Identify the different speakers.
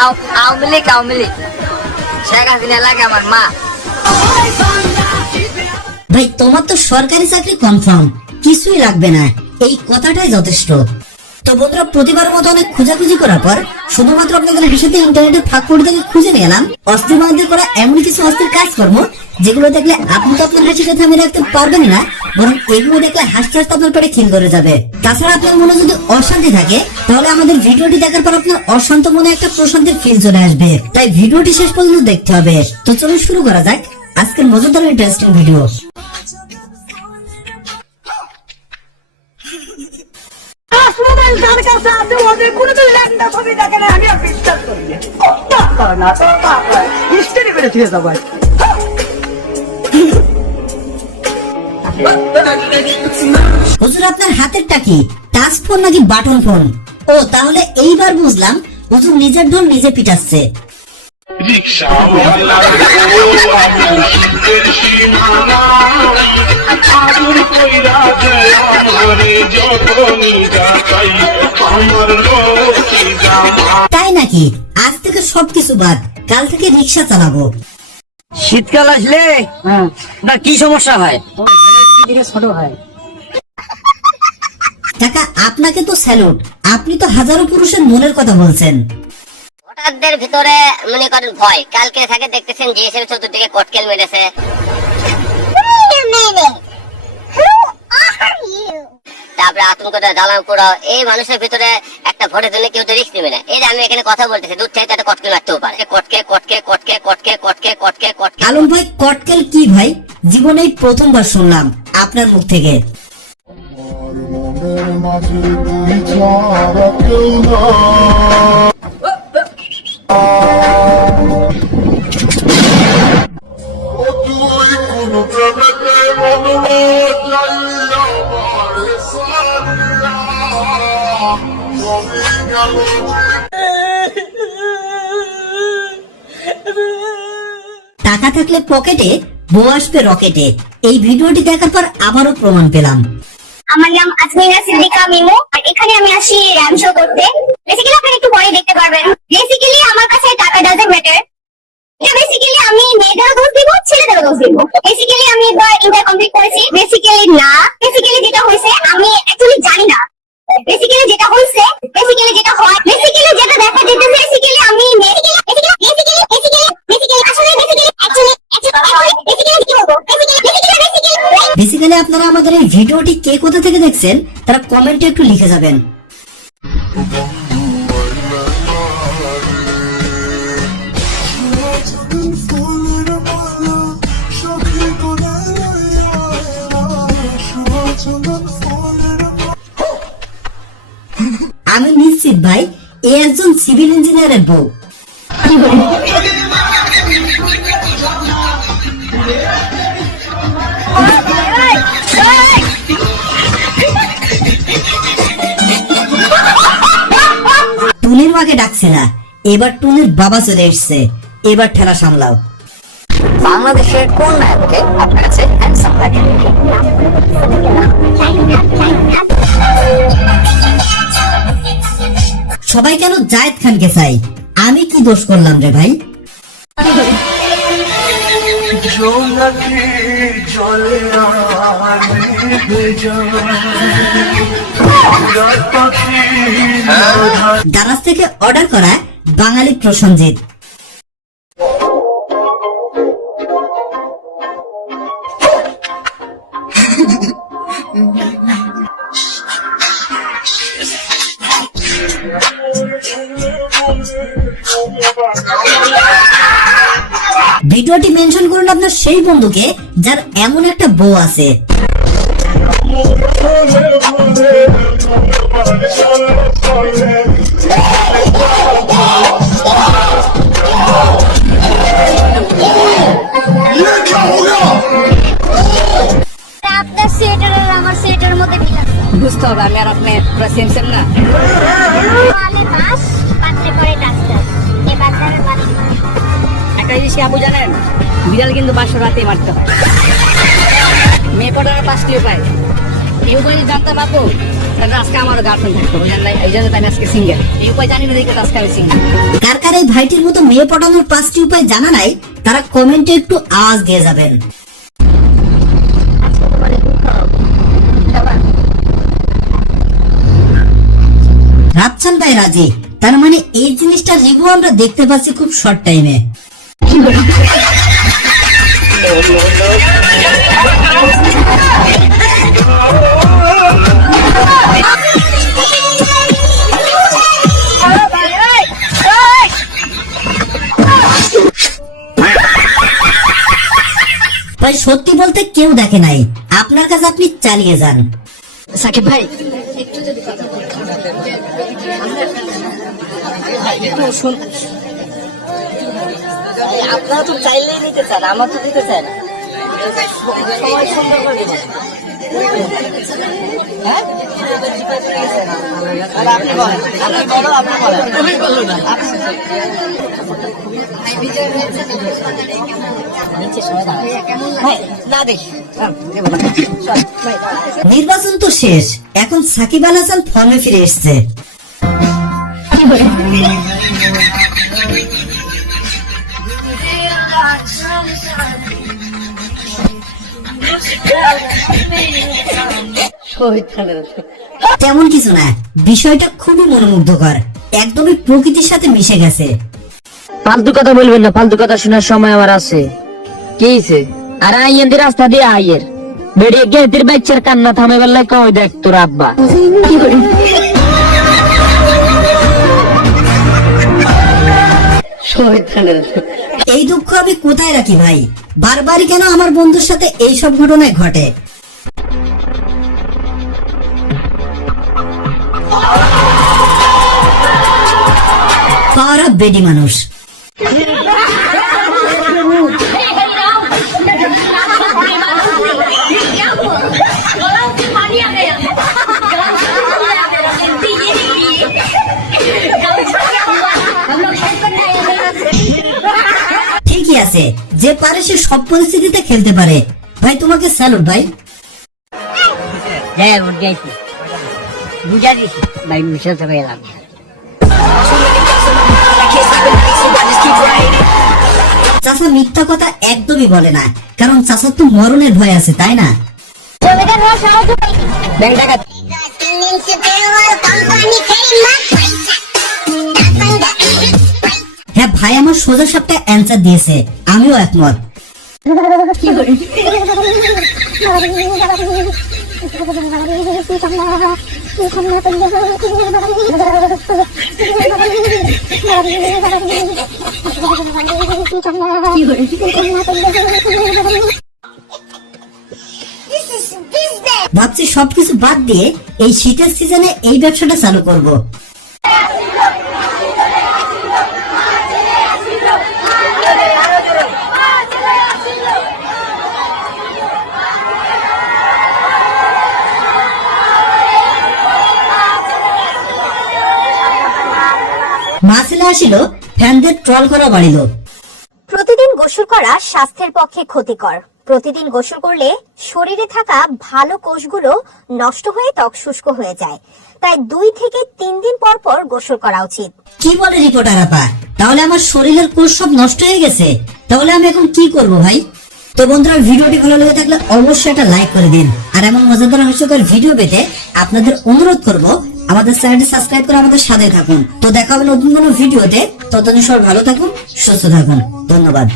Speaker 1: আও- আওয়ামী লীগ আওয়ামী লীগ। শেখ হাসিনা লাগে আমার মা।
Speaker 2: ভাই, তোমার তো সরকারি চাকরি কনফার্ম কিছুই লাগবে না। এই কথাটাই যথেষ্ট। তো বন্ধুরা, প্রতিবার মতো অনেক খোঁজাখুঁজি করার পর শুধুমাত্র আপনাদের হাসাতে ইন্টারনেটে ফাঁক করে থেকে খুঁজে নিয়ে এলাম। অস্থির বান্ধে করা এমন কিছু অস্থির কাজকর্ম যেগুলো দেখলে আপনি তো আপনার হাসিটা থামিয়ে রাখতে পারবেন না, বরং এগুলো দেখলে হাসতে হাসতে আপনার পেটে খিল ধরে যাবে। তাছাড়া আপনার মনে যদি অশান্তি থাকে, তাহলে আমাদের ভিডিওটি দেখার পর আপনার অশান্ত মনে একটা প্রশান্তির ফিল চলে আসবে। তাই ভিডিওটি শেষ পর্যন্ত দেখতে হবে। তো চলুন শুরু করা যাক আজকের মজাদার ইন্টারেস্টিং ভিডিও
Speaker 3: আসলে আছে ওদের কোনোদিন ল্যান্ডা ছবি দেখে না আমি আর বিশ্বাস করি না অত্যাচার করে না হিস্ট্রি করে থেকে যাব
Speaker 2: হুজুর আপনার হাতেরটা কি টাচ ফোন নাকি বাটন ফোন ও তাহলে এইবার বুঝলাম হুজুর নিজের ঢোল নিজে পিটাচ্ছে
Speaker 4: রিক্সা যখনই আমার জামা।
Speaker 2: তাই নাকি? আজ থেকে সবকিছু বাদ কাল থেকে রিক্সা চালাবো।
Speaker 5: শীতকাল আসলে? না কি সমস্যা হয়?
Speaker 3: ছোট
Speaker 2: কাকা আপনাকে তো স্যালুট আপনি তো হাজারো পুরুষের মনের কথা বলছেন।
Speaker 6: ভোটারদের ভিতরে মনে করেন ভয়। কালকে থাকে দেখতেছেন যে হিসেবে চতুর্দিকে কটকেল মেরেছে। তারপরে আতঙ্কটা এই মানুষের ভিতরে একটা ভোটের জন্য কেউ তো রিস্ক নেবে না। এই যে আমি এখানে কথা বলতেছি দূর থেকে একটা কটকে মারতেও পারে। কটকে কটকে কটকে কটকে কটকে কটকে কটকে
Speaker 2: আলম ভাই কটকেল কি ভাই? জীবনেই প্রথমবার শুনলাম আপনার মুখ থেকে।
Speaker 4: মাঝে তুই ছাড়া কেউ না
Speaker 2: টাকা থাকলে পকেটে, বউ আসবে রকেটে। এই ভিডিওটি দেখার পর আবারও প্রমাণ পেলাম।
Speaker 7: আমার নাম আজমিরা সিদ্দিকা মিমু, আর এখানে আমি আসি র্যাম শো করতে বেসিক্যালি আপনারা একটু পরে দেখতে পারবেন। বেসিক্যালি আমার কাছে টাকা ডাজন্ট ম্যাটার এটা বেসিক্যালি আমি মেয়েদেরও দোষ দিব ছেলেদেরও দোষ দিব। বেসিক্যালি আমি এবার ইন্টার কমপ্লিট করেছি। বেসিক্যালি না। বেসিক্যালি যেটা হয়েছে, আমি অ্যাকচুয়ালি জানি না। বেসিক্যালি যেটা হইছে বেসিক্যালি যেটা হয় বেসিক্যালি যেটা দেখা যেতেছে বেসিক্যালি আমি বেসিক্যালি
Speaker 2: আপনারা আমাদের এই ভিডিওটি কে কোথা থেকে দেখছেন, তারা কমেন্টে একটু লিখে যাবেন। এ একজন সিভিল ইঞ্জিনিয়ারের বউ। টুনির মাকে ডাকছে না। এবার টুনির বাবা চলে এসছে। এবার ঠেলা সামলাও।
Speaker 1: বাংলাদেশের কোন নায়ককে আপনার কাছে হ্যান্ডসাম লাগে?
Speaker 2: সবাই কেন জায়দ খানকে চাই আমি কি দোষ করলাম রে ভাই দারাজ থেকে অর্ডার করা বাঙালি প্রসঞ্জিৎ ভিডিওটি মেনশন করুন আপনার সেই বন্ধুকে যার এমন একটা বউ আছে।
Speaker 1: আপু বিড়াল কিন্তু বাসর রাতে মারতে হয়। মেয়ে পড়ার উপায়। এই তাই উপায়
Speaker 2: তারা কমেন্টে একটু আওয়াজ দিয়ে যাবেন। রাজি। তার মানে এই জিনিসটা রিভিউ আমরা দেখতে পাচ্ছি খুব শর্ট টাইমে ভাই সত্যি বলতে কেউ দেখে নাই। আপনার কাছে আপনি চালিয়ে যান।
Speaker 1: সাকিব ভাই। আপনারা তো চাইলেই নিতে চান আমার তো দিতে চান সবাই সুন্দর করে দেবেন? আপনি বলেন। আপনি বলো আপনি বলেন। না। না দেখি। হ্যাঁ, দেবো না। চল, ভাই।
Speaker 2: নির্বাচন তো শেষ। এখন সাকিব আল হাসান ফর্মে ফিরে এসছে। তেমন কিছু না বিষয়টা খুবই মনোমুগ্ধকর। একদমই প্রকৃতির সাথে মিশে গেছে।
Speaker 5: ফালতু কথা বলবেন না ফালতু কথা শোনার সময় আমার আছে। কি হয়েছে আর আইয়েন রাস্তা দিয়ে আইয়ের বেরিয়ে গেতির বাচ্চার কান্না থামে বেলায় কই দেখ তোর আব্বা।
Speaker 2: এই দুঃখ আমি কোথায় রাখি ভাই? বারবারই কেন আমার বন্ধুর সাথে এই সব ঘটনায় ঘটে? পাওয়ার বেডি মানুষ। আছে। যে পারে সে সব পরিস্থিতিতে খেলতে পারে। ভাই তোমাকে স্যালুট ভাই।
Speaker 1: হ্যাঁ বুঝা দিছি। ভাই এলাম।
Speaker 2: মিথ্যা কথা একদমই বলে না। কারণ চাচার তো মরণের ভয় আছে তাই না? হ্যাঁ ভাই আমার সোজা সাপটা অ্যান্সার দিয়েছে। আমিও একমত। ভাবছি সবকিছু বাদ দিয়ে এই শীতের সিজনে এই ব্যবসাটা চালু করব। মাসিলা আসিল ফ্যানদের ট্রল করা বাড়িল।
Speaker 7: প্রতিদিন গোসল করা স্বাস্থ্যের পক্ষে ক্ষতিকর। প্রতিদিন গোসল করলে শরীরে থাকা ভালো কোষগুলো নষ্ট হয়ে ত্বক শুষ্ক হয়ে যায়। তাই দুই থেকে তিন দিন পর পর গোসল করা উচিত।
Speaker 2: কি বলে রিপোর্টার আপা? তাহলে আমার শরীরের কোষ সব নষ্ট হয়ে গেছে। তাহলে আমি এখন কি করব ভাই? তো বন্ধুরা ভিডিওটি ভালো লেগে থাকলে অবশ্যই একটা লাইক করে দিন। আর এমন মজাদার হাস্যকর ভিডিও পেতে আপনাদের অনুরোধ করব আমাদের চ্যানেলটি সাবস্ক্রাইব করে আমাদের সাথে থাকুন। তো দেখা হবে নতুন কোনো ভিডিওতে। ততদিন সবাই ভালো থাকুন, সুস্থ থাকুন। ধন্যবাদ।